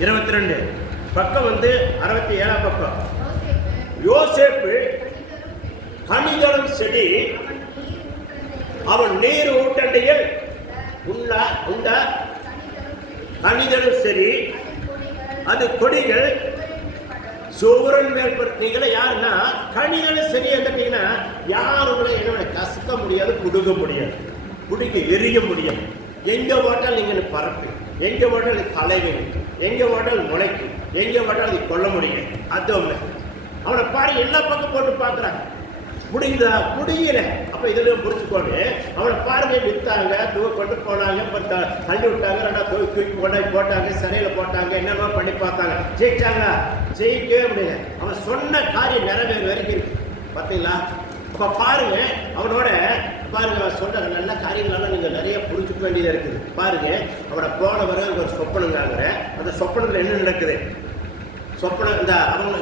22 பக்கம் 67 பக்கம். யோசேப்பு கனிதரும் செடி, அவன் நீர் ஊட்டண்டையில் உண்ட கனிதரும் செடி, அது கொடிகள் சோரன் மேல் நீங்கள யாருன்னா கனிதரும் செடி என்றீங்கன்னா யார் உங்களை என்னோட கசக்க முடியாது, புடுக முடியாது, புடுங்க எரிய முடியும். எங்க ஓட்டால் நீங்க பரப்பு, எங்க ஓட்டால் கலைவீங்க, எங்க ஓட்டால் முளைக்கும், எங்க ஓட்டால் அதை கொல்ல முடியும். அது அவனை பாரு எல்லா பக்கம் போட்டு பார்க்குறாங்க, முடியல. அப்ப இதுல புரிச்சுக்கோங்க. அவனை பாருங்க வித்தாங்க, கொண்டு போனாங்க, தள்ளி விட்டாங்க, ரெண்டா தூக்கி கொண்டாடி போட்டாங்க, சிறையில போட்டாங்க, என்னென்ன பண்ணி பார்த்தாங்க. ஜெயிச்சாங்க? ஜெயிக்கவே முடியல. அவன் சொன்ன காரியம் நிறைவேற வரைக்கும் இருக்கு. பார்த்தீங்களா? அப்ப பாருங்க அவனோட பாருங்க சொல்ற நல்ல காரியங்களெல்லாம் நீங்க நிறைய புரிஞ்சுக்க வேண்டியதா இருக்குது. பாருங்க அவனை போன வர ஒரு சொப்பனங்காங்கிற அந்த சொப்பனத்துல என்ன நடக்குது? சொப்பனம்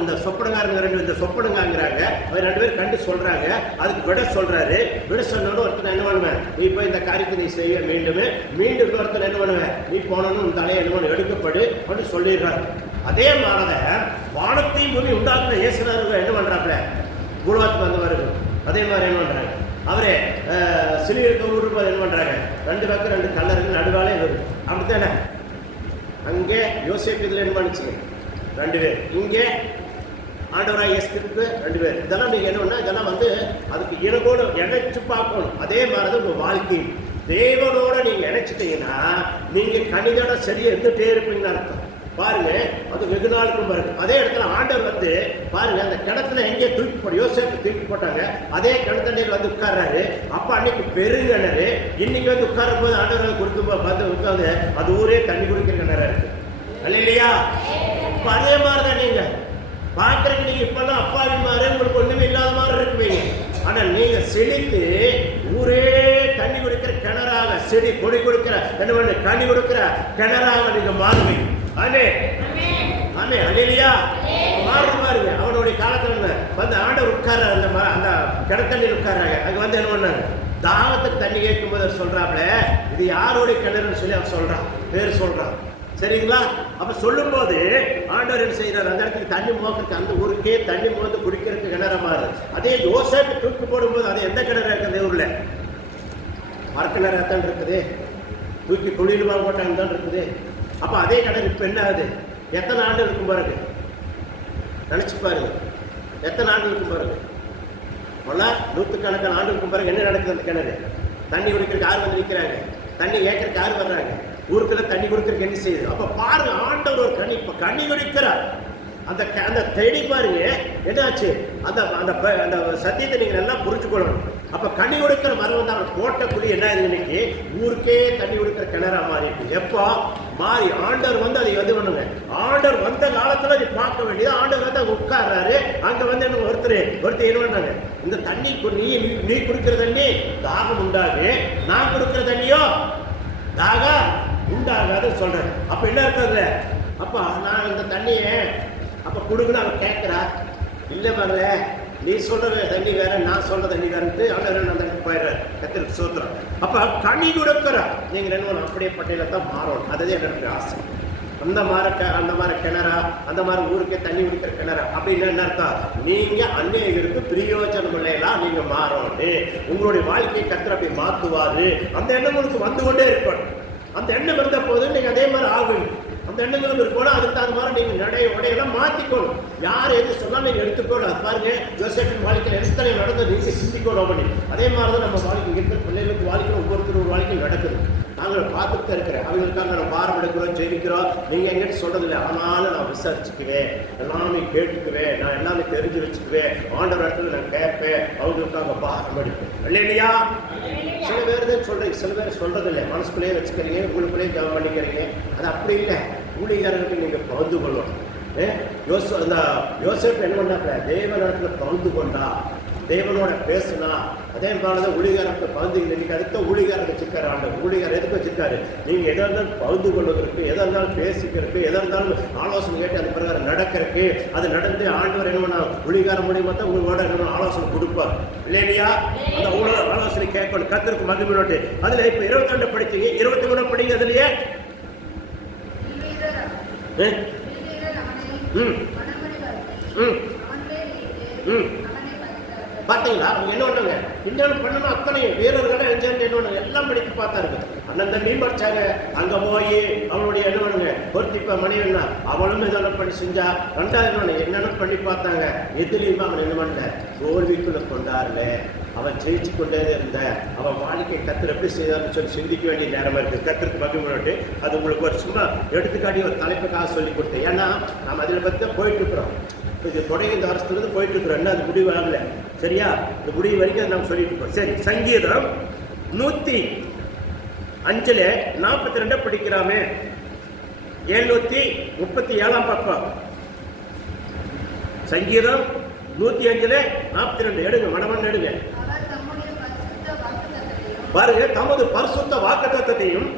இந்த சொப்பனங்காரங்க இந்த சொப்பனங்காங்கிறாங்க. அவர் 2 பேரும் கண்டு சொல்றாங்க. அதுக்கு விட சொல்றாரு. விட சொன்னோட ஒருத்தர் என்ன பண்ணுவேன், நீ போய் இந்த காரியத்தை நீ செய்ய மீண்டும் ஒருத்தர் என்ன பண்ணுவேன், நீ போனோன்னு தலையை என்ன எடுக்கப்படு அப்படின்னு சொல்லிடுறாரு. அதே மாதிரிதான் வானத்தையும் பூமி உண்டாக்குற இயேசுநாதர் என்ன பண்றாப்புல, பூலோகத்துக்கு வந்தவர்கள் அதே மாதிரி என்ன பண்றாங்க, அவரே சிலுவையில் தொங்கும்போது என்ன பண்றாங்க, 2 பக்கம் 2 கல்லர்கள் நடுவாலே வரும். அப்படித்தானே? அங்கே யோசேப்பு இதுல என்ன பண்ணுச்சு, 2 பேர். இங்கே ஆண்டவராக இயேசு கிறிஸ்து 2 பேர். இதெல்லாம் நீங்க என்ன பண்ணா இதெல்லாம் அதுக்கு இனத்தோடு இணைச்சு பார்க்கணும். அதே மாதிரிதான் உங்க வாழ்க்கை தேவனோட நீங்க இணைச்சிட்டீங்கன்னா நீங்க கணிதோட சரியா இருந்துட்டே இருப்பீங்கன்னு அர்த்தம். பாருங்க அது வெகு நாளுக்கும் பாருங்க. அதே இடத்துல ஆண்டவர் பாருங்க அந்த கிணத்துல எங்கே தூக்கி போட யோசேப்பு தூக்கி போட்டாங்க, அதே கிணத்தண்டையில் உட்கார்றாரு. அப்ப அன்னைக்கு பெருங்கிணறு, இன்னைக்கு உட்காரும் போது ஆண்டவர் கொடுத்து உட்காந்து அது ஊரே தண்ணி குடிக்கிற கிணறா இருக்கு. இல்லையா? இப்ப அதே மாதிரிதான் நீங்க பாக்குறதுக்கு நீங்க இப்பெல்லாம் அப்பாவி மாதிரி உங்களுக்கு ஒண்ணுமே இல்லாத மாதிரி இருக்குவீங்க. ஆனா நீங்க செழித்து ஊரே தண்ணி குடிக்கிற கிணறாக, செடி கொடி கொடுக்கிற என்ன பண்ணு கனி கொடுக்கிற கிணறாக நீங்க மாறுவீங்க. ஆமே ஆமே அல்லேலூயா. பாருங்க அவனுடைய காலத்துல ஆண்டவர் உட்கார அந்த கிணத்தண்ணியில் உட்கார்றாங்க. அங்க என்ன பண்ணாங்க, தாகத்துக்கு தண்ணி கேட்கும் போது சொல்றாப்ல, இது யாரோடைய கிணறுன்னு சொல்லி அவர் சொல்றான், பேர் சொல்றான். சரிங்களா? அப்ப சொல்லும் போது ஆண்டவர் என்ன செய்யறாரு, அந்த இடத்துக்கு தண்ணி மோக்கிறதுக்கு அந்த ஊருக்கே தண்ணி மோந்து குடிக்கிறதுக்கு கிணற மாறு. அதே யோசேப்பு தூக்கி போடும்போது அது எந்த கிணறு இருக்குது, ஊர்ல மரக்கிணறாத்தான் இருக்குது, தூக்கி குழியில் போட்டாங்க தான் இருக்குது. அப்ப அதே கிணறு இப்ப என்ன ஆகுது, எத்தனை ஆண்டு இருக்கும் பாருங்க, நினைச்சு பாருங்க, எத்தனை ஆண்டு இருக்கும் பாருங்க, நூற்றுக்கணக்கான ஆண்டு இருக்கும் பாருங்க. என்ன நடக்குது, அந்த கிணறு தண்ணி குடிக்கிறதுக்கு யார் வந்து நிற்கிறாங்க, தண்ணி ஏற்கிறதுக்கு யார் வர்றாங்க, ஊருக்குள்ள தண்ணி கொடுக்கறதுக்கு என்ன செய்யுது. அப்ப பாருங்க ஆண்டவர் ஒரு கனி குடிக்கிறார். அந்த தேடி பாருங்க என்னாச்சு, அந்த சத்தியத்தை நீங்க நல்லா புரிஞ்சுக்கொள்ளணும். அப்ப கனி கொடுக்கிற மரம் அவர் போட்ட குழி என்ன ஆகுது, இன்னைக்கு ஊருக்கே தண்ணி கொடுக்கிற கிணறா மாறிட்டு. எப்போ மாறி ஆண்டவர் அதை பண்ணுங்க. ஆண்டவர் வந்த காலத்துல அதை பார்க்க வேண்டியது. ஆண்டவர் அங்க உட்கார்றாரு. அங்க என்ன ஒருத்தர் என்ன பண்ணாங்க, இந்த தண்ணி நீ குடிக்கிற தண்ணி தாகம் உண்டாகு, நான் கொடுக்கிற தண்ணியோ தாகம் உண்டாகாதுன்னு சொல்றேன். அப்ப என்ன இருக்காதுல, அப்ப நான் இந்த தண்ணியை அப்ப குடுக்கணும் அவன் கேட்கிறா, இல்ல வரல நீ சொல்ற தண்ணி வேற, நான் சொல்ற தண்ணி வேறன்ட்டு அவன் போயிடுறாரு. கத்திரிக்கு சோத்துறான். அப்ப கனி கொடுக்குறா நீங்க ரெண்டு அப்படியே பட்டையில தான் மாறணும். அதுதான் என்னோட ஆசை. அந்த மாதிரி கிணறா, அந்த மாதிரி ஊருக்கே தண்ணி குடிக்கிற கிணறா அப்படின்னு என்ன அர்த்தம், நீங்க அநேகருக்கு பிரயோஜனம் இல்லையெல்லாம் நீங்க மாறணும். உங்களுடைய வாழ்க்கையை கத்திர அப்படி மாத்துவாரு. அந்த எண்ணம் உங்களுக்கு வந்து கொண்டே இருக்கணும். அந்த எண்ணம் இருந்த போது நீங்க அதே மாதிரி ஆகும். அந்த எண்ணங்களும் இருக்கணும். அதுக்கு தகுந்த மாதிரி நீங்க உடையெல்லாம் மாத்திக்கணும். யார் எது சொன்னாலும் நீங்க எடுத்துக்கணும். அது பாருங்க யோசேப்பின் வாழ்க்கையில் எத்தனை நடந்தது நீங்க சிந்திக்கணும் அப்படி. அதே மாதிரிதான் நம்ம வாழ்க்கை இருக்கிற பிள்ளைகளுக்கு வாழ்க்கையில் ஒவ்வொருத்தரும் ஒரு வாழ்க்கையில் நடக்குது. நாங்கள் பார்த்துட்டு தான் இருக்கிறேன். அவங்களுக்காக நம்ம பாரம் எடுக்கிறோம், ஜெயிக்கிறோம். நீங்க எங்கிட்ட சொல்றது இல்லை, ஆனாலும் நான் விசாரிச்சுக்குவேன், எல்லாமே கேட்டுக்குவேன், நான் எல்லாமே தெரிஞ்சு வச்சுக்குவேன், ஆண்டவர் இடத்துல நான் கேட்பேன், அவங்களுக்காக பாரம் எடுப்பேன். இல்லையா? சில பேர் தான் சொல்றீங்க, சில பேர் சொல்றது இல்லை, மனசுக்குள்ளேயே வச்சுக்கிறீங்க, உங்களுக்குள்ளேயே ஜெபம் பண்ணிக்கிறீங்க. அது அப்படி இல்லை. ஊழியர்களுக்கு நீங்க பகிர்ந்து கொள்ளணும். யோசேப்பு என்ன பண்ணாப்ல, தேவனிடத்துல பகிர்ந்து கொண்டா, தேவனோட பேசுனா. அதே மாதிரிதான் ஊழியர்களுக்கு பகிர்ந்து. இன்னைக்கு அடுத்த ஊழியர்கள் வச்சிருக்காரு ஆண்டவர். ஊழியர் எதுக்கு வச்சிருக்காரு, நீங்க எதா இருந்தாலும் பகிர்ந்து கொள்வதற்கு, எதா இருந்தாலும் பேசிக்கிறதுக்கு, எதா இருந்தாலும் ஆலோசனை கேட்டு அந்த பிரகாரம் நடக்கிறதுக்கு. அது நடந்து ஆண்டவர் என்ன பண்ணா, ஊழியர் மூலியமா தான் உங்களோட ஆலோசனை கொடுப்பார். இல்லையா? அந்த ஆலோசனை கேட்கணும். கர்த்தருக்கு மகிமை. அதுல இப்ப 22 படிச்சீங்க, 23 படிங்க. அதுலயே பாத்தீங்களா? அவங்க என்ன பண்ணாங்க, இன்னும் பண்ணணும் அத்தனையும் வீரர்களை என்ன எல்லாம் படித்து பார்த்தாரு. அண்ணன் தண்ணி படிச்சாங்க. அங்க போய் அவனுடைய என்ன பண்ணுங்க பொருத்திப்ப மணிவண்ணா அவளும் இதெல்லாம் பண்ணி செஞ்சா. ரெண்டாவது என்னென்ன பண்ணி பார்த்தாங்க. எதுலையுமே அவன் என்ன பண்ணல, தோல்விக்குள்ள கொண்டாருல. அவன் ஜெயிச்சு கொண்டே இருந்த அவன் வாழ்க்கை கத்தர் எப்படி செய்தான்னு சொல்லி சிந்திக்க வேண்டிய நேரமா இருக்கு. கத்தருக்கு மகிழ்ச்சி. அது உங்களுக்கு ஒரு சும்மா எடுத்துக்காட்டி ஒரு தலைப்புக்காக சொல்லி கொடுத்தேன். ஏன்னா நம்ம அதில் பற்றி தான் போயிட்டு இருக்கிறோம். இது தொடங்கி இந்த வருஷத்துலேருந்து போயிட்டு இருக்கிறோம். என்ன அது முடிவு ஆகல, சரியா? இந்த முடிவு வரைக்கும் அதை நம்ம சொல்லிட்டு இருக்கோம். சரி, சங்கீதம் 105:42 படிக்கிறாமே. 737 பக்கம். சங்கீதம் 105:42 எடுங்க, மனமன் எடுங்க. பாருங்க, தமது பரிசுத்த வாக்குத்தத்தத்தையும்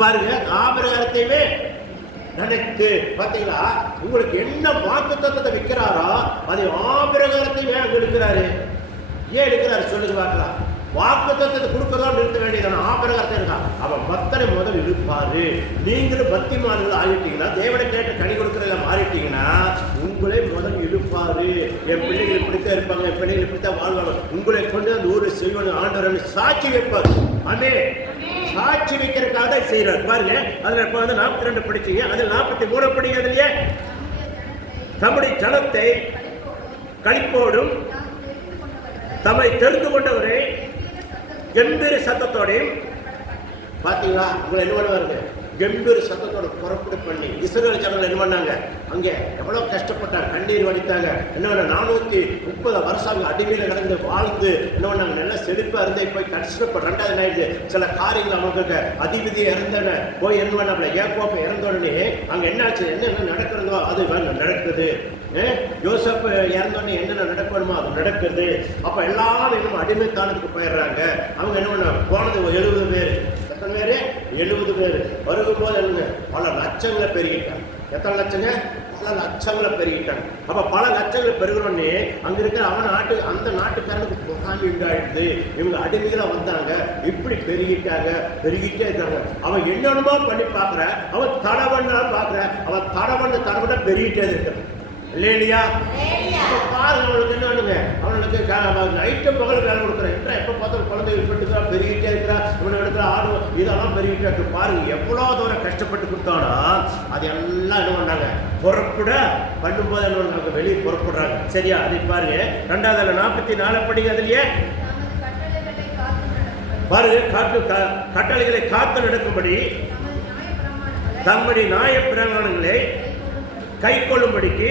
பாருங்க ஆபிரகாரத்தையுமே நினைத்து. பாத்தீங்களா? உங்களுக்கு என்ன வாக்குத்தத்தத்தை விற்கிறாரோ அதை ஆபிரகாரத்தையுமே அங்க எடுக்கிறாரு. ஏன் எடுக்கிறாரு சொல்லுங்க பார்க்கலாம். வாக்குத்தத்தத்தை கொடுக்கறதா நிறுத்த வேண்டியதான ஆபிரகாரத்தை இருக்கான். அவன் பக்தனை முதல் இழுப்பாரு. நீங்களும் பக்திமான்கள் ஆகிட்டீங்கன்னா, தேவனை கேட்ட கனி கொடுக்கறத மாறிட்டீங்கன்னா உங்களே முதல் இழுப்பாரு. என் பிள்ளைகள் இப்படித்தான் இருப்பாங்க, என் பிள்ளைகள் இப்படித்தான் வாழ்வாங்க, உங்களை கொண்டு அந்த ஊரை செய்வாங்க ஆண்டவரன்னு சாட்சி வைப்பார். ஆமே, சாட்சி வைக்கிறதுக்காக தான் செய்யறாரு. பாருங்க, அதுல இப்ப 42 படிச்சீங்க. அதில் 43 படிங்க. அதுலயே தம்முடைய ஜனத்தை களிப்போடும் தம்மை தெரிந்து கொண்டவரை கம்பீர சத்தத்தோடையும். பாத்தீங்களா? உங்களை என்ன பண்ணுவாருங்க, கம்பீர சத்தத்தோட புறப்படு பண்ணி இஸ்ரவேல் ஜனங்கள் என்ன பண்ணாங்க, அங்கே எவ்வளவு கஷ்டப்பட்டாங்க, கண்ணீர் வடித்தாங்க. என்ன 430 வருஷம் அடிமையில கடந்து வாழ்ந்து என்ன பண்ணாங்க, நல்லா செழிப்பா இருந்தே போய் கஷ்டப்பட 2வது நாயிடுது. சில காரியங்கள் அவங்களுக்கு அதிபதி இறந்தன போய் என்ன பண்ண ஏகோப்ப இறந்த உடனே அங்க என்னாச்சு, என்ன நடக்கிறதோ அது நடக்குது. யோசப் இறந்தோடனே என்னென்ன நடக்கணுமோ அது நடக்குது. அப்ப எல்லாரும் என்ன அடிமைத்தானத்துக்கு போயிடுறாங்க. அவங்க என்ன பண்ண போனது 70 பேர். எத்தனை பேரு? 70 பேர். வருகும்போது என்னங்க பல லட்சங்களை பெருகிட்டாங்க. எத்தனை லட்சங்க? பல லட்சங்களை பெருகிட்டாங்க. அப்ப பல லட்சங்களை பெருகிறோன்னே அங்க இருக்கிற அந்த நாட்டுக்காரனுக்கு புகாமி உண்டாயிடுது. இவங்க அடிமைகளா வந்தாங்க, இப்படி பெருகிட்டாங்க, பெருகிட்டே இருக்காங்க. அவன் என்னென்னமோ பண்ணி பாக்குற, அவன் தடவண்ணா பாக்குற, அவன் தடவண்ண பெருகிட்டே இருக்கிறான். இல்லையா? பாருங்க, அவனுக்கு என்னங்க, அவனுக்கு நைட்டு பகல் வேலை கொடுக்குறேன். எப்ப பார்த்தாலும் குழந்தை விட்டுக்கிறா, பெருகிட்டே இருக்கிறா, இவனை எடுக்கிற ஆடு இதெல்லாம் பெருகிட்டே இருக்கு. பாருங்க எவ்வளவு தூரம் கஷ்டப்பட்டு கொடுத்தானா அது எல்லாம் என்ன பண்ணாங்க, புறப்பட பண்ணும்போது என்ன வெளியே புறப்படுறாங்க. சரியா? அதை பாருங்க. 2வது 44 படிங்க. அதுலயே பாருங்க, கட்டளைகளை காத்து நடக்கும்படி தம்முடைய நியாய பிரமாணங்களை கை கொள்ளும்படிக்கு.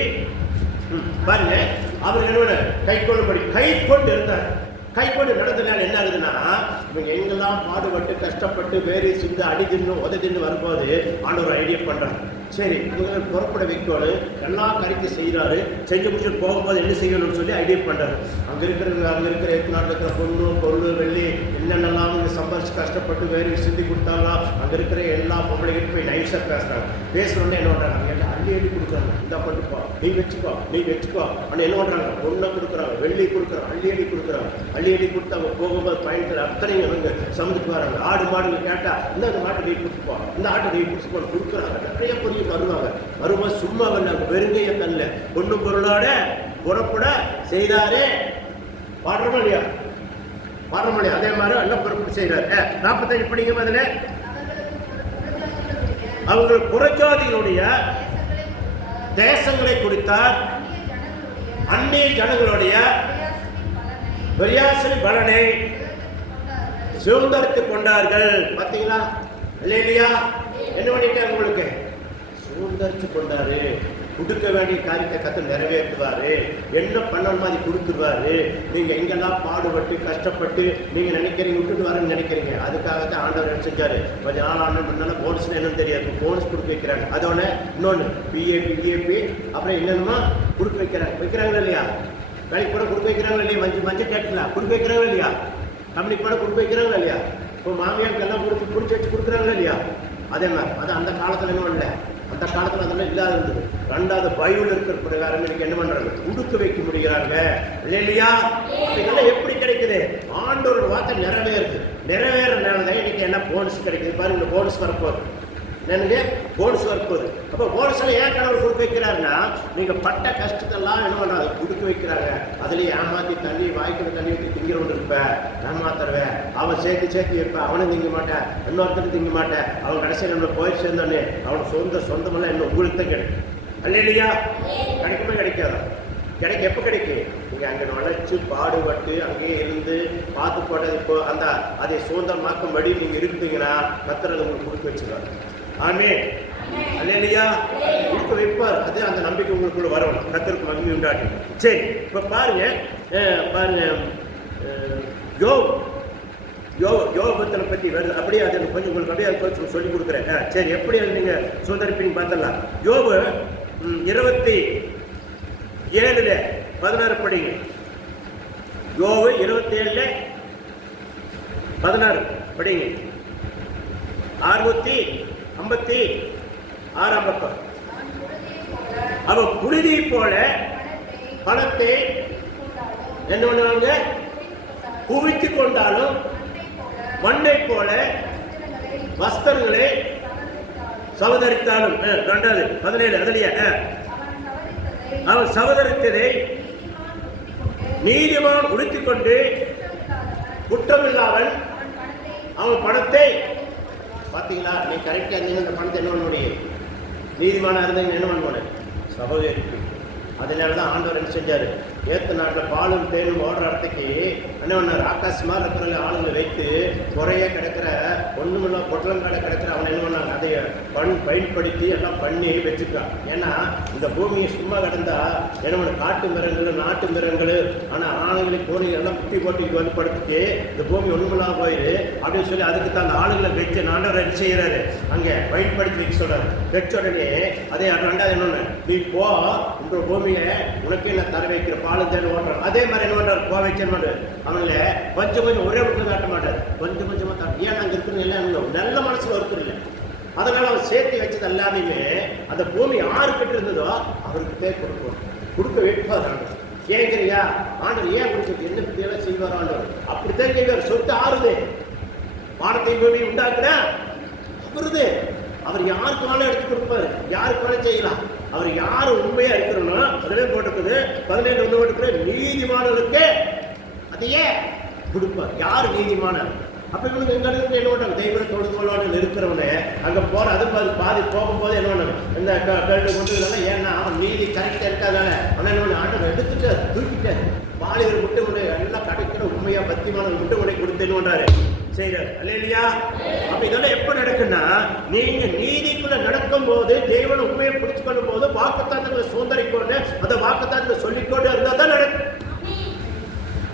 பாருங்க, அவர் என்ன கை கொள்ளும்படி கை கொண்டு இருந்தார். கை கொண்டு நடந்தனால என்ன ஆகுதுன்னா, இவங்க எங்கெல்லாம் பாடுபட்டு கஷ்டப்பட்டு வேறு சிந்து அடி தின்னு உத தின்னு வரும்போது ஆண்டவர் ஐடியா பண்றாங்க. சரி, இவங்க புறப்பட வைக்கணும், எல்லா காரியத்தையும் செய்யறாரு. செஞ்சு முடிச்சுட்டு போகும்போது என்ன செய்யணும்னு சொல்லி ஐடியா பண்றாரு. அங்க இருக்கிற நாட்டில் இருக்கிற பொண்ணு பொருள் வெள்ளி என்னென்னலாம் சம்பாதிச்சு கஷ்டப்பட்டு வேறு சிந்தி கொடுத்தாங்களா, அங்க இருக்கிற எல்லா பொம்பளைகிட்ட போய் நைஸா பேசுறாங்க. பேசுறோன்னே என்ன பண்றாங்க, அவங்க அள்ளி அள்ளி கொடுக்குறாங்க. இந்த பண்ணிப்போ, நீ வச்சுக்கோ, நீ வச்சுக்கோ. ஆனால் என்ன பண்றாங்க, பொண்ணை கொடுக்குறாங்க, வெள்ளி கொடுக்குறாங்க, அள்ளி அள்ளி கொடுக்குறாங்க. அள்ளி அள்ளி கொடுத்து அவங்க போகும்போது பயணிக்கிற அத்தனையும் அவங்க சமைச்சுட்டு வராங்க. ஆடு மாடுகள் கேட்டா இந்த மாட்டை நீ பிடிச்சிப்போ, இந்த ஆட்டை நீ பிடிச்சிப்போ கொடுக்குறாங்க. நிறைய பொருள் வருவாங்க. வரும்போது சும்மா வந்தாங்க, வெறுங்கைய கல்ல பொண்ணு பொருளோட புறப்பட செய்தாரே. பாடுறோம் இல்லையா? பாடுறோம் இல்லையா? அதே மாதிரி எல்லாம் புறப்பட்டு செய்யறாரு. 45 படிங்க. அதுல அவர்கள் புறஜாதிகளுடைய தேசங்களை கொடுத்தார், அந்நிய ஜனங்களுடைய பிரயாசனி பலனை சுதந்திரத்துக் கொண்டார்கள். பார்த்தீங்களா? இல்லையா? என்ன பண்ணிட்டாங்க, உங்களுக்கு சுதந்திரிச்சு கொண்டாரு. கொடுக்க வேண்டிய காரியத்தை கத்து நிறைவேற்றுவாரு. என்ன பண்ணணுமோ அதை கொடுத்துருவாரு. நீங்க எங்கெல்லாம் பாடுபட்டு கஷ்டப்பட்டு நீங்க நினைக்கிறீங்க விட்டுட்டு வரேன்னு நினைக்கிறீங்க, அதுக்காகத்தான் ஆண்டவர் என்ன செஞ்சாரு, கொஞ்சம் நாள் ஆண்டு போனஸ் என்னன்னு தெரியாது, போனஸ் கொடுக்க வைக்கிறாங்க. அதோட இன்னொன்னு பிஏபி அப்புறம் என்னென்னமா கொடுக்க வைக்கிறாங்களா இல்லையா? வேலைக்கு கூட கொடுக்க வைக்கிறாங்களா இல்லையா? மஞ்சள் கேட்கலாம் கொடுக்க வைக்கிறாங்களா இல்லையா? கம்பெனிக்கு கூட கொடுக்க வைக்கிறாங்களா இல்லையா? இப்போ மாமியாருக்கு எல்லாம் பிடிச்சி வச்சு கொடுக்குறாங்களா இல்லையா? அதே மாதிரி அது அந்த காலத்துல என்ன இல்லை, அந்த காலத்துல அதெல்லாம் இல்லாத இருந்தது. 2வது பைபிள் இருக்கிற பிரகாரம் இன்னைக்கு என்ன பண்றாங்க, கொடுக்க வைக்க முடிகிறாங்க. இல்லையா? இதெல்லாம் எப்படி கிடைக்குது? ஆண்டோட வார்த்தை நிறைவேறுது. நிறைவேறனால இன்னைக்கு என்ன போனஸ் கிடைக்குது பாருங்க. இந்த போனஸ் வரப்போகுது. எனக்கு போனஸ் வரப்போகுது. அப்போ போனஸில் ஏன் கணவர் கொடுக்க வைக்கிறாருன்னா, நீங்கள் பட்ட கஷ்டத்தெல்லாம் என்ன பண்ணுறாங்க கொடுக்க வைக்கிறாங்க. அதுலேயே ஏமாற்றி தண்ணி வாய்க்கிற தண்ணி ஊற்றி திங்கிறவன் இருப்பேன், ஏமாத்துறவேன், அவன் சேர்த்து வைப்பேன், அவனும் திங்க மாட்டேன், இன்னொருத்தருக்கு திங்க மாட்டேன், அவன் கடைசியில் நம்மளை போய் சேர்ந்தோடனே அவன் சொந்தமெல்லாம் இன்னும் உங்களுக்கு தான் கிடைக்கும். அல்ல இல்லையா? கிடைக்குமே கிடைக்காதா? எப்போ கிடைக்கும்? நீங்கள் அங்கே நுழைச்சி பாடுபட்டு அங்கேயே இருந்து பார்த்து போட்டது இப்போ அந்த அதை சுதந்திரமாக்கும்படி நீங்கள் இருந்தீங்கன்னா கர்த்தர் உங்களுக்கு கொடுக்க வச்சுருவார். ஆமே அல்ல இல்லையா? கொடுக்க வைப்பார். அது அந்த நம்பிக்கை உங்களுக்குள்ள வரணும். கர்த்தருக்கு மகிமை உண்டாட்டி. சரி, இப்போ பாருங்க யோகத்தை பற்றி வருது. அப்படியே அதை கொஞ்சம் உங்களுக்கு அப்படியே கொஞ்சம் சொல்லி கொடுக்குறேன். சரி, எப்படி நீங்கள் சுதந்திரிப்பீங்க பார்த்தலாம். யோபு 27:16 படிங்க. யோபு 27:16 படிங்க. 656 பக்கம். அவன் புழுதி போல பணத்தை என்ன பண்ணுவாங்க? குவித்து கொண்டாலும் மண்ணை போல வஸ்திரங்களை சவதரித்தாலும். 17 அதுலயே அவன் சவதரித்ததை நீதிமான் உடுத்திக் கொண்டு குற்றமில்லாமல் அவன் பணத்தை பார்த்தீங்களா? நீ கரெக்டாக இருந்தீங்க, அந்த பணத்தை என்ன பண்ண முடியும்? நீதிமானா இருந்தீங்க என்ன பண்ண சகோதரிப்பு. அதனால தான் ஆண்டவர் என்ன செஞ்சார்? ஏற்ற நாட்டில் பாலும் தேனும் ஓடுற இடத்துக்கு என்ன பண்ணார்? ஆகாசமாக இருக்கிற ஆளுங்களை வைத்து குறைய கிடக்கிற ஒன்றுமில்ல பொட்டலங்காடை கிடக்கிற அவன் என்ன பண்ணாங்க? அதை பயன்படுத்தி எல்லாம் பண்ணி வச்சுருக்கான். ஏன்னா இந்த பூமியை சும்மா கிடந்தா என்ன பண்ண காட்டு மிருகங்கள் நாட்டு மிருகங்கள் ஆனால் ஆளுங்களுக்கு கோழிகள் எல்லாம் குட்டி போட்டு வந்து படுத்துட்டு இந்த பூமி ஒன்றுமில்லாமல் போயிடு அப்படின்னு சொல்லி அதுக்கு தான் அந்த ஆளுங்களை வச்சு ஆண்டவர் என்ன செய்கிறாரு? அங்கே பயன்படுத்தி வைக்க சொல்கிறார். வச்ச உடனே அதே 2வது என்னொன்று, நீ போ இந்த பூமியை உனக்கே நான் தர வைக்கிற பாலும் தேடி ஓட்டுறான். அதே மாதிரி என்ன பண்ணுறாரு? போ வைக்க மாட்டார். அவங்கள கொஞ்சம் ஒரே மட்டும் காட்ட மாட்டார், கொஞ்சம் கொஞ்சமாக காட்டு. ஏன் அங்கே இருக்குன்னு எல்லாம் நல்ல மனசில் ஒருத்தர் இல்லை. அதனால அவர் சேர்த்து வச்சது எல்லாமே அந்த பூமி யாருக்கிட்ட இருந்ததோ அவருக்கு பேர் கொடுக்க வைப்பார் ஆண்டவர். ஏங்கிறியா? ஆண்டவர் ஏன் கொடுக்குறது? என்ன பற்றியெல்லாம் செய்வார் ஆண்டவர்? அப்படித்தான் செய்வார். சொத்து ஆறுது, வானத்தை பூமி உண்டாக்குனா அவருது. அவர் யாருக்கு வேணாலும் எடுத்து கொடுப்பாரு, யாருக்கு வேணாலும் செய்யலாம். அவர் யார் உண்மையா இருக்கிறோம்னா அதுவே போட்டிருக்குது. 17 போட்டிருக்கிற நீதிமானவர்களுக்கு அதையே கொடுப்பார். யார் நீதிமான? அப்ப இவனுக்கு எங்க இருந்து என்ன பண்ணாங்க? தெய்வ தொழுதுகோளோடு இருக்கிறவனே அங்க போற அது பாதி போகும்போது என்ன பண்ணாங்க? இந்த கேள்வி கொண்டு ஏன்னா அவன் நீதி கரெக்டா இருக்காதானே அவன் என்ன பண்ண? ஆண்டவர் எடுத்துட்டு தூக்கிட்டாரு. பாலியர் முட்டை முனை எல்லாம் கிடைக்கிற உண்மையா பத்திமான முட்டை முனை கொடுத்தேன்னு செய்யறாரு. இல்லையா? அப்ப இதெல்லாம் எப்ப நடக்குன்னா, நீங்க நீதிக்குள்ள நடக்கும் போது தேவன் உண்மையை பிடிச்சு கொள்ளும் போது வாக்குத்தாத்தங்களை சுதந்திரிக்கொண்டு அந்த வாக்குத்தாத்தங்களை சொல்லிக்கொண்டு இருந்தா தான் நடக்கும்.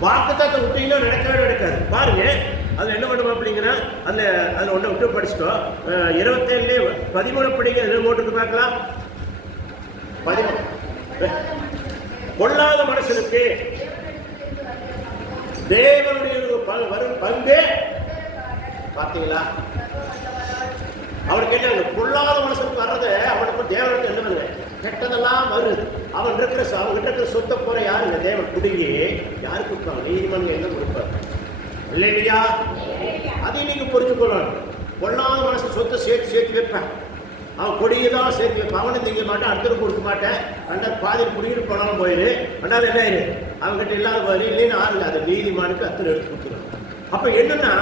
வாக்குத்தாத்தை விட்டீங்கன்னா நடக்கவே நடக்காது. பாருங்க, அதுல என்ன பண்ணுவோம் அப்படிங்கன்னா அதுல ஒன்றை விட்டு படிச்சுட்டோம். 27:13 படிங்க. எது போட்டுக்கு பார்க்கலாம்? 13. பொல்லாத மனுஷனுக்கு தேவனுடைய வரும் பங்கு பார்த்தீங்களா? அவருக்கு என்ன? பொல்லாத மனுஷனுக்கு வர்றது அவனுக்கு தேவனுக்கு என்ன பண்ணுங்க? கெட்டதெல்லாம் வருது. அவன்கிட்ட இருக்கிற சொத்தை போற யாருங்க? தேவன் குடுங்கி யாருக்கு கொடுப்பாங்க? நீதிமன்றம் என்ன கொடுப்பாரு? இல்லையா? அதையும் நீங்க புரிஞ்சுக்கொள்ளணும். பொல்லாத மனசு சொத்தை சேர்த்து வைப்பேன். அவன் கொடியை தான் சேர்த்து வைப்பேன். அவனை திங்க மாட்டேன், அடுத்தது கொடுக்க மாட்டேன். ரெண்டாவது பாதி குடிக்கிட்டு போனாலும் போயிரு. ரெண்டாவது என்ன ஆயிரு? அவங்ககிட்ட இல்லாத போயிரு. இல்லைன்னு ஆறுங்க. அதை நீதிமானுக்கு அத்தனை எடுத்து கொடுத்துருவாங்க. அப்ப என்னன்னா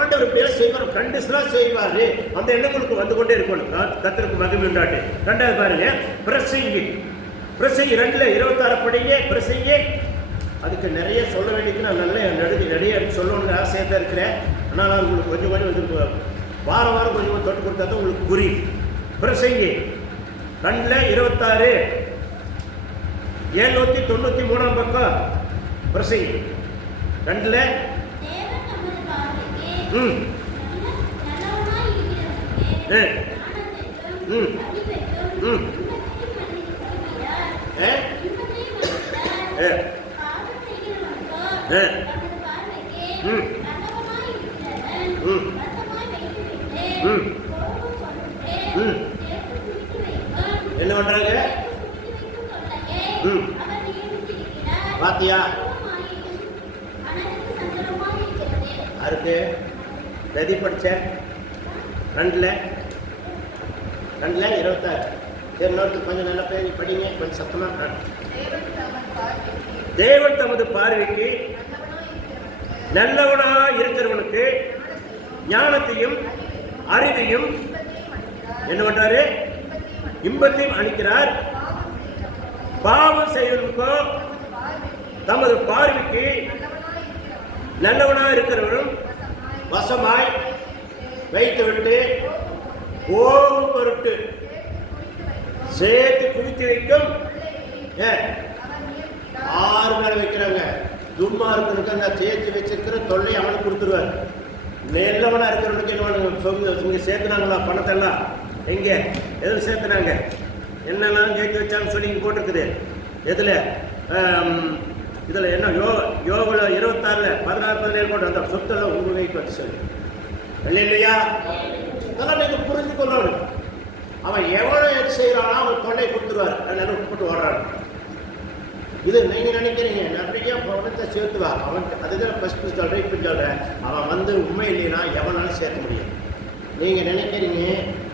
ஆண்டவர் பேர செய்வார், கண்டிஷனா செய்வாரு. அந்த எண்ணங்களுக்கு வந்து கொண்டே இருக்கணும். கர்த்தருக்கு மகிமை உண்டாட்டு. 2வது பாருங்க, பிரசங்கி 2:26 படிங்க. பிரசங்கி அதுக்கு நிறைய சொல்ல வேண்டியது. நான் நிறைய சொல்லணும்னு ஆசையாக தான் இருக்கிறேன். ஆனால் நான் உங்களுக்கு கொஞ்சம் வாரம் கொஞ்சம் தொட்டு கொடுத்தா தான் உங்களுக்கு புரியும். பிரசங்கி 2:26 793 பக்கம். பிரசங்கி 2 என்ன பண்றாங்க? பாத்தியா? அதுக்கு எதி படிச்ச 2 2 26. இன்னொருத்தர் கொஞ்சம் நல்லா படிங்க, கொஞ்சம் சத்தமா. தேவன் தமது பார்வைக்கு நல்லவனா இருக்கிறவனுக்கு ஞானத்தையும் அறிவையும் என்ன பண்றாரு? இன்பத்தையும் அளிக்கிறார். பாவம் செய்வதற்கோ தமது பார்வைக்கு நல்லவனா இருக்கிறவரும் வசமாய் வைத்துவிட்டு ஓவும் பொருட்டு சேர்த்து குவித்து வைக்கும் 6 மேல வைக்கிறாங்க. தும்மா இருக்கிறதுக்கு சேர்த்து வச்சிருக்கிற தொல்லை அவனுக்கு கொடுத்துருவார். நல்லவனா இருக்கிறவனுக்கு என்ன சேர்த்துனாங்களா? பணத்தெல்லாம் எங்க எதில் சேர்த்துனாங்க? என்னெல்லாம் சேர்த்து வச்சாங்கன்னு சொல்லி இங்கே போட்டிருக்குது. எதில்? இதில் என்ன யோகுல 26 16 17 போட்டு அந்த சொத்தெல்லாம் உங்கள் கைக்கு வச்சு சொல்லி இல்லையா? அதெல்லாம் நீங்கள் புரிஞ்சு கொள்ளணும். அவன் எவ்வளோ செய்கிறானோ அவன் தொல்லை கொடுத்துருவார். அதனால விட்டு ஓடுறான். இது நீங்கள் நினைக்கிறீங்க நிறைய பணத்தை சேர்த்துவா அவன். அதுதான் ஃபஸ்ட்டு சொல்கிறேன். இப்போ சொல்கிறேன், அவன் உண்மை இல்லைன்னா எவனாலும் சேர்க்க முடியும். நீங்கள் நினைக்கிறீங்க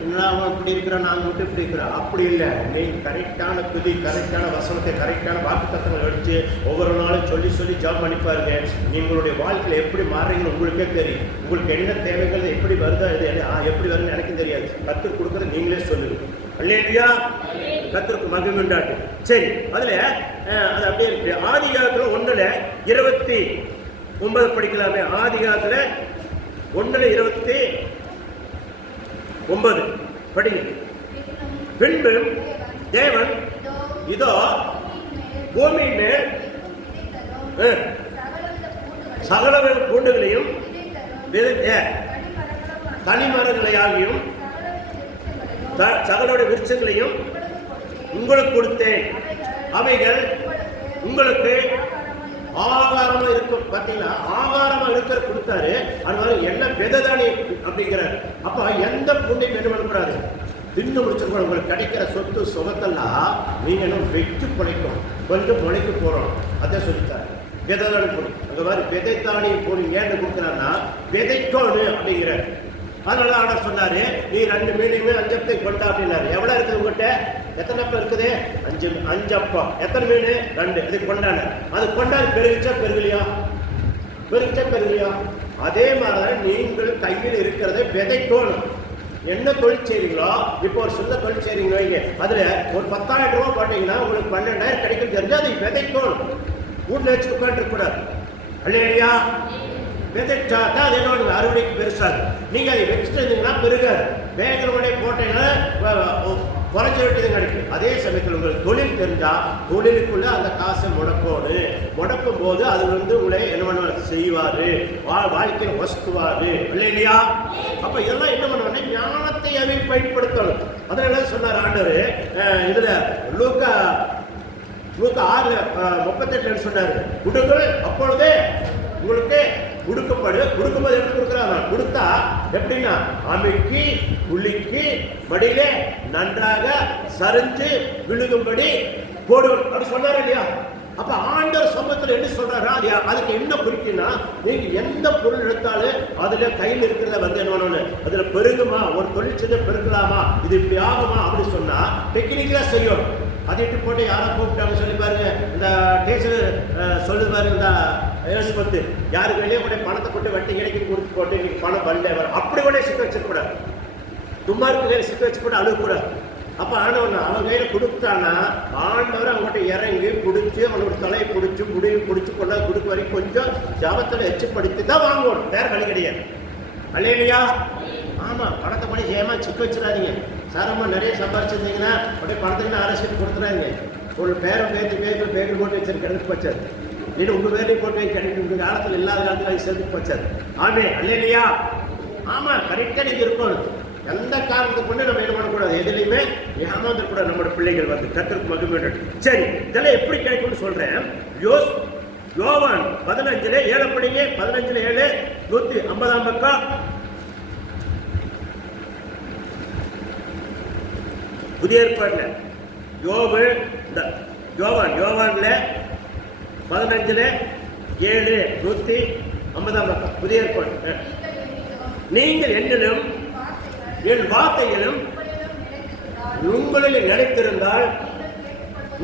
என்ன அவன் இப்படி இருக்கிறான், நாங்கள் மட்டும் இப்படி இருக்கிறோம். அப்படி இல்லை. நீங்கள் கரெக்டான துதி, கரெக்டான வசனத்தை, கரெக்டான வாக்குத்தத்தங்களை எடுத்து ஒவ்வொரு நாளும் சொல்லி சொல்லி ஜாப் பண்ணிப்பாருங்க. நீங்களுடைய வாழ்க்கையில் எப்படி மாறுறீங்கன்னு உங்களுக்கே தெரியும். உங்களுக்கு என்ன தேவைகள் எப்படி வருதோ இது எப்படி வருதுன்னு எனக்கும் தெரியாது. கர்த்தர் கொடுக்குறது நீங்களே சொல்லுங்க. இல்லையா? கர்த்தருக்கு மகிமை உண்டாட்டு. சரி, அதில் அது அப்படியே இருக்கு. ஆதிகாரத்தில் 1:29 படிக்கலாமே. ஆதிகாரத்தில் 1:29 படிங்க. பின்பு தேவன் இதோ பூமியின் மேல் சகலவித பூண்டுகளையும் தனிமரங்களையாகியும் சகலோட விருட்சங்களையும் உங்களுக்கு கொடுத்தேன். அவைகள் உங்களுக்கு ஆகாரமா இருக்கும். பார்த்தீங்களா? ஆகாரமா இருக்கிற கொடுத்தாரு. அது மாதிரி என்ன விததானி அப்படிங்கிறார். அப்ப எந்த புண்ணியம் என்ன பண்ணக்கூடாது? தின்னு முடிச்சிருக்கோம். உங்களுக்கு கிடைக்கிற சொத்து சுகத்தெல்லாம் நீங்க என்ன வெச்சு பிழைக்கும், கொஞ்சம் முளைக்க போறோம். அதை சொல்லித்தாரு. விதைதானி பொருள் அங்க மாதிரி விதைத்தானி பொருள் ஏன்னு கொடுக்குறாருன்னா விதைக்கோடு அப்படிங்கிறார். அதனால ஆர்டர் சொன்னாரு, நீ 2 மீனையுமே 5 அப்பத்தை கொண்டா அப்படின்னாரு. எவ்வளவு இருக்குது உங்ககிட்ட? எத்தனை அப்பம் இருக்குது? 5 அப்பம். எத்தனை மீன்? 2. அது கொண்டான. அது கொண்டாது பெருகிச்சா பெருகலையா? பெருகிச்சா பெருகலையா? அதே மாதிரி நீங்கள் கையில் இருக்கிறதை விதைக்கணும். என்ன தொழில் செய்றீங்களோ, இப்போ ஒரு சின்ன தொழில் செய்றீங்க வைங்க, அதுல ஒரு 10,000 ரூபாய் போட்டீங்கன்னா உங்களுக்கு 12,000 கிடைக்கும் தெரிஞ்சு அதை விதைக்கணும். வீட்டில் வச்சு உட்காந்துருக்க கூடாது. இல்லையா? விதைச்சா தான் அது என்ன அறுவடைக்கு பெருசாது. நீங்கள் அதை வச்சுட்டு இருந்தீங்கன்னா பெருகாது. வேகங்களுடைய போட்டீங்கன்னா குறைஞ்ச விட்டது கிடைக்கும். அதே சமயத்தில் உங்களுக்கு தொழில் தெரிஞ்சால் தொழிலுக்குள்ள அந்த காசை முடக்கும் போது அது உங்களை என்ன பண்ணுவாரு? செய்வாரு. வாழ்க்கையில் வசுத்துவாரு. இல்லையா? அப்ப இதெல்லாம் என்ன பண்ணுவாங்க? ஞானத்தை அதை பயன்படுத்தணும். அதனால சொன்னார் ஆண்டவர். இதுல லூக்கா 6:38 சொன்னாரு, கொடுங்கள் அப்பொழுதே உங்களுக்கு கொடுக்கும்போது எப்படி கொடுக்குறாங்க? கொடுத்தா எப்படின்னா அமைக்கி குளிக்கி மடியிலே நன்றாக சரிஞ்சு விழுகும்படி போடும் அப்படி சொன்னாரு இல்லையா? அப்ப ஆண்டவர் சமூகத்தில் என்ன சொல்றாரு? அதுக்கு என்ன குறிக்குன்னா, நீங்க எந்த பொருள் எடுத்தாலும் அதுல கையில் இருக்கிறத என்ன அதுல பெருகுமா, ஒரு தொழில் செஞ்சு பெருக்கலாமா, இது இப்படி ஆகுமா அப்படி சொன்னா டெக்னிக்கலா செய்யும். அதை இட்டு போட்டு யாரை கூப்பிட்டாங்க சொல்லி பாருங்க. இந்த டீச்சர் சொல்லு பாருங்க, இந்த யோசிப்பத்து யாருக்கு வெளியே கூட பணத்தை போட்டு வட்டி கிடைக்கும் கொடுத்து போட்டு இன்னைக்கு பணம் வரல வரும் அப்படி கூட சிக்க வச்சிருக்கூடாது. தும்மாருக்கு கையில் சிக்க வச்சு போட்டு அழுகக்கூடாது. அப்போ ஆண்டவன் அவன் கையில் கொடுத்தான்னா ஆண்டவர் அவங்ககிட்ட இறங்கி பிடிச்சி அவனோட தலையை பிடிச்சி பிடிச்சி கொண்டாந்து கொடுக்க வரைக்கும் கொஞ்சம் ஜபத்தில் எச்சப்படுத்தி தான் வாங்குவோம். வேற வழி கிடையாது. இல்லையா? ஆமாம், பணத்தை பண்ணி ஏமா சிக்க வச்சிடாதீங்க. சாரம்மா நிறைய சம்பாரிச்சிருந்தீங்கன்னா அப்படியே பணத்துக்கு அரசியல் கொடுத்துறாங்க. ஒரு பேரம் பேர் போட்டு வச்சு கிடந்து போச்சாது. இல்லை உங்கள் பேரையும் போட்டு வச்சு கிடைக்கும். உங்கள் காலத்தில் இல்லாத காலத்தில் அது சேர்ந்து போச்சாது. ஆமே இல்லையா? ஆமாம், கரெக்டாக நீங்கள் இருக்கணும். எந்த காரணத்தை கொண்டு நம்ம என்ன பண்ணக்கூடாது? எதுலையுமே ஏமாந்துக்கூடாது. நம்மளோட பிள்ளைகள் கர்த்தருக்கு மகிமை. சரி, இதெல்லாம் எப்படி கிடைக்கும்னு சொல்றேன். யோவான் 15:7 படிங்க. 15:7 150 பக்கம். புதிய ஏற்பாடுல யோவான்ல 15:7 150 பக்கம். புதிய ஏற்பாடு. நீங்கள் என்னிலும் என் வார்த்தைகளும் உங்களில் நிலைத்திருந்தால்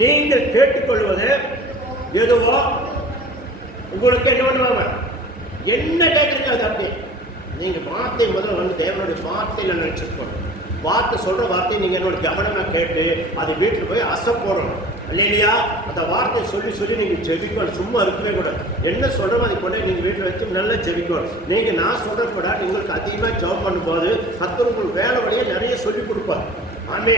நீங்கள் கேட்டுக்கொள்வது எதுவோ உங்களுக்கு என்ன பண்ணுவாங்க, என்ன கேட்குறீங்க அது அப்படியே. நீங்க வார்த்தை முதல்ல வந்து தேவனுடைய வார்த்தையில நினைச்சுக்கணும். வார்த்தை சொல்ற வார்த்தையை நீங்க என்னோட கவனமா கேட்டு அது வீட்டில் போய் அசைப்போடணும் இல்லையா. அந்த வார்த்தை சொல்லி சொல்லி நீங்க ஜெபிக்கணும். சும்மா இருக்கவே கூடாது. என்ன சொல்றோம் அதை கொண்டு நீங்க வீட்டில் வச்சு நல்லா ஜெபிக்கணும். நீங்க நான் சொல்றது கூட உங்களுக்கு அதிகமாக ஜெபம் பண்ணும்போது கர்த்தர் உங்களுக்கு வேலை வழியை நிறைய சொல்லி கொடுப்பார். ஆமே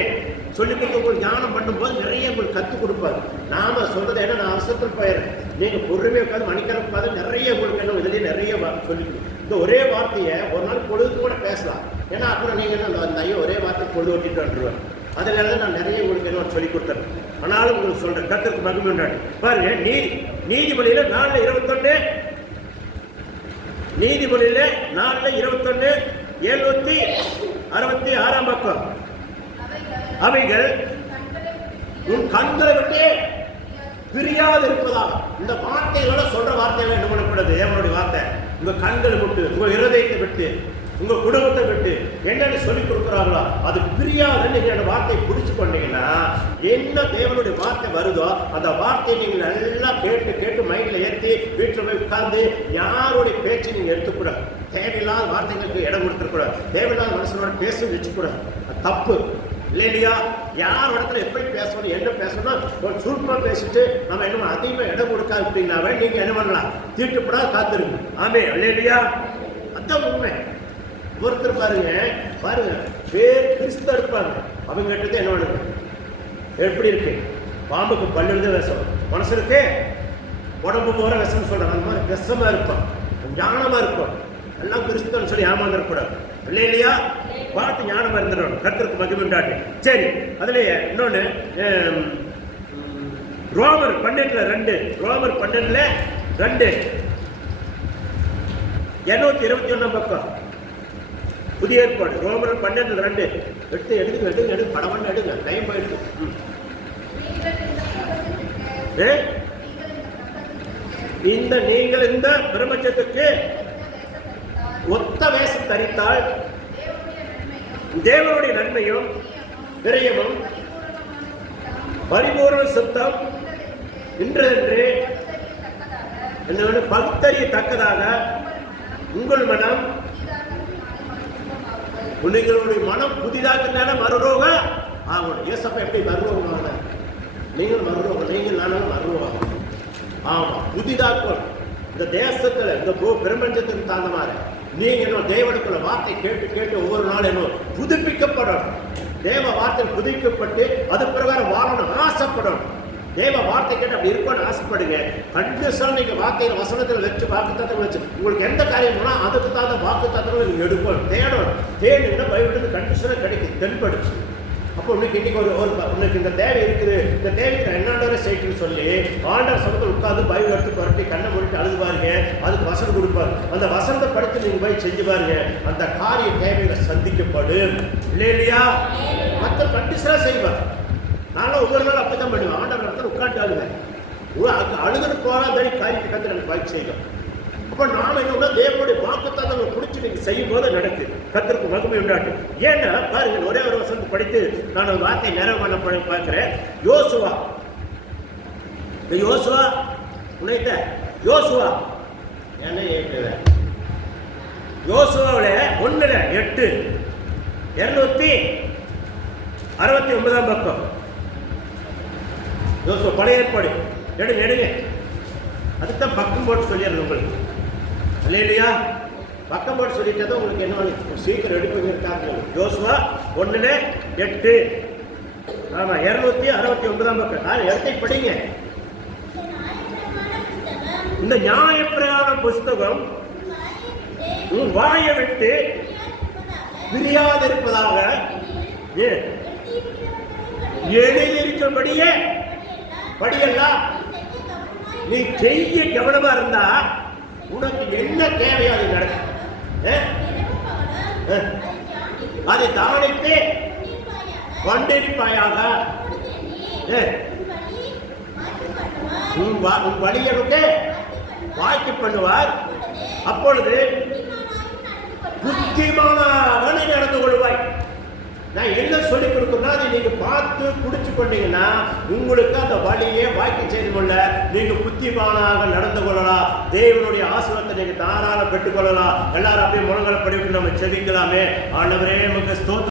சொல்லிக் கொடுத்து உங்களுக்கு ஞானம் பண்ணும்போது நிறைய உங்களுக்கு கற்றுக் கொடுப்பாரு. நாம சொல்றது என்ன, நான் அவசரத்தில் போயிடுறேன். நீங்க பொறுமையாக உட்காந்து மணிக்கணக்கு உட்காந்து நிறைய உங்களுக்கு என்ன இதுலேயே நிறைய சொல்லி இந்த ஒரே வார்த்தையை ஒரு நாள் பொழுதுக்கு கூட பேசலாம். ஏன்னா அப்புறம் நீங்க என்ன அந்த ஐயோ ஒரே வார்த்தை பொழுது ஓட்டிட்டு வந்துருவேன். அதனால தான் நான் நிறைய உங்களுக்கு என்ன சொல்லி கொடுத்தேன். ஆனாலும் உங்களுக்கு சொல்றேன், கர்த்தருக்கு மகிமை உண்டாடு. பாருங்க, நீதிமொழியில 4:21, நீதிமொழியில 4:21 766 பக்கம். அவைகள் உன் கண்களை விட்டு பிரியாது இருப்பதாக. இந்த வார்த்தைகளோட சொல்ற வார்த்தைகளை என்ன பண்ணக்கூடாது, தேவனுடைய வார்த்தை. உங்க கண்களை விட்டு, உங்க இருதயத்தை விட்டு, உங்க குடும்பத்தை விட்டு என்னென்ன சொல்லி கொடுக்குறாங்களோ அது பிரியாதுன்னு நீங்க அந்த வார்த்தையை பிடிச்சு கொண்டீங்கன்னா என்ன தேவனுடைய வார்த்தை வருதோ அந்த வார்த்தையை நீங்க நல்லா கேட்டு கேட்டு மைண்ட்ல ஏற்றி வீட்டில் போய் உட்கார்ந்து யாருடைய பேச்சு நீங்க எடுத்துக்கூடாது. தேவையில்லாத வார்த்தைகளுக்கு இடம் கொடுத்துக்கூடாது. தேவையில்லாத மனுஷனோட பேச வச்சுக்கூடாது. அது தப்பு இல்லையா. யார் இடத்துல எப்படி பேசணும் என்ன பேசணும் ஒரு சுருக்கமாக பேசிட்டு நம்ம என்ன அதிகமாக இடம் கொடுக்காது அப்படின்னாவே நீங்க என்ன பண்ணலாம், தீட்டுப்படா காத்திருக்கு. ஆமே இல்லையா, அதான் உண்மை. ஒருத்தர் பாருங்க பாருங்க பேர் கிறிஸ்தவ இருப்பாங்க, அவங்க கிட்டது என்ன பண்ணுங்க எப்படி இருக்கு, பாம்புக்கு பல்லுறது விஷம், மனசுக்கு உடம்பு போற விஷம் சொல்றாங்க. அந்த மாதிரி விஷமா இருப்பான், ஞானமா இருக்கும். எல்லாம் கிறிஸ்தவன் சொல்லி ஏமாந்துடக்கூடாது இல்லையா. பார்த்து ஞானமா இருந்துடணும். கர்த்தருக்கு மகிமை உண்டாட்டு. சரி, அதுலயே இன்னொன்னு ரோமர் 12:2, ரோமர் 12:2 221 பக்கம் புதிய ஏற்பாடு. ரோமர் 12:2 எடுத்து படம் எடுங்க, டைம் போயிடுது. நீங்கள் இந்த பிரபஞ்சத்துக்கு ஒத்த வேஷம் தரித்தால் தேவனுடைய நன்மையும் பிரியமும் பரிபூர்ண சுத்தம் இன்றென்று பகுத்தறியத்தக்கதாக உங்கள் மனம், உங்களுடைய மனம் புதிதாக மறுரோக ஆகணும். ஏசப்பா எப்படி மறுரோகமான நீங்கள் மறுரோகம், நீங்கள் நானும் மறுரோகம். ஆமா, புதிதாக்கணும். இந்த தேசத்துல இந்த பிரபஞ்சத்துக்கு தகுந்த மாதிரி நீங்க என்ன தேவனுக்குள்ள வார்த்தை கேட்டு கேட்டு ஒவ்வொரு நாள் என்ன புதுப்பிக்கப்படணும். தேவ வார்த்தை புதுப்பிக்கப்பட்டு அது பிரகாரம் வாழணும் ஆசைப்படணும். தேவ வார்த்தை கேட்டு அப்படி இருக்கணும்னு ஆசைப்படுங்க. கண்டிப்பாக நீங்க வார்த்தையில வசனத்தில் வச்சு வாக்குத்தத்தம் வச்சு உங்களுக்கு எந்த காரியம் போனா அதுக்கு தகுந்த வாக்குத்தத்தங்களை நீங்க எடுக்கணும், தேடணும். தேடினா பைபிள் கண்டிஷனாக கிடைக்கும், தென்படுச்சு. அப்போ இன்னைக்கு உனக்கு இந்த தேவை இருக்குது, இந்த தேவைக்கு என்னோட சைட்டுன்னு சொல்லி ஆண்டவர் சமத்தில் உட்காந்து பைபிள் எடுத்து புரட்டி கண்ணை மூடிட்டு அழுது பாருங்க. அதுக்கு வசனம் கொடுப்பாரு. அந்த வசனத்தை படித்து நீங்க போய் செஞ்சு பாருங்க. அந்த காரிய தேவைகளை சந்திக்கப்படும் இல்லையா. மற்ற கண்டிஷனா செய்வார். நானும் ஒவ்வொரு நாள் அப்படித்தான் பண்ணுவேன். ஆண்டவர் இடத்துல உட்காந்து அழுவேன். அழுதுன்னு போறாதடி காரியத்தை கற்று எனக்கு வாய்ப்பு செய்யும். அப்ப நாம என்ன தேவனுடைய வாக்குத்தத்தங்களை பிடிச்சி நீங்க செய்யும் போது நடக்குது. கர்த்தருக்கு மகிமை உண்டாட்டும். ஏன்னா பாருங்க, ஒரே ஒரு வசனத்தை படித்து நான் ஒரு வார்த்தை நிறைவு பண்ண பார்க்கிறேன். யோசுவா உன்னைத்த யோசுவா என்ன யோசுவாவில 1:8 269 பக்கம். யோசுவா பழைய ஏற்பாடு எடுங்க. அதுதான் பக்கம் போட்டு சொல்லிடுறது உங்களுக்கு இல்லையா. பக்கம் போட்டு சொல்லிட்டா உங்களுக்கு என்ன சீக்கிரம் எடுப்பீங்க இருக்காங்க. யோசுவா 1:8 ஆமா 269 பக்கம். இடத்தை படிங்க. இந்த நியாயப்பிரகார புஸ்தகம் உன் வாயை விட்டு பிரியாதிருப்பதாக எழுதியிருக்கிறபடியே படியெல்லாம் நீ செய்ய கவனமா இருந்தா உனக்கு என்ன தேவையோ அது நடக்கும். அதை கவனித்து கொண்டிருப்பாயாக. உன் வழியனுக்கு வாய்க்கு பண்ணுவார். அப்பொழுது புத்திமானாக நீ நடந்து கொள்வாய். நான் என்ன சொல்லி கொடுக்கணும்னா அதை நீங்க பார்த்து குடிச்சு கொண்டீங்கன்னா உங்களுக்கு அந்த வழியே வாய்க்கு செய்து கொள்ள நீங்க புத்திமானாக நடந்து கொள்ளலாம். தேவனுடைய ஆசீர்வாதத்தை நீங்க தாராளம் பெற்றுக்கொள்ளலாம். எல்லாரும் அப்படியே முழங்கால படிவிட்டு நம்ம செபிக்கலாமே. ஆண்டவரே உமக்கு ஸ்தோத்திரம்.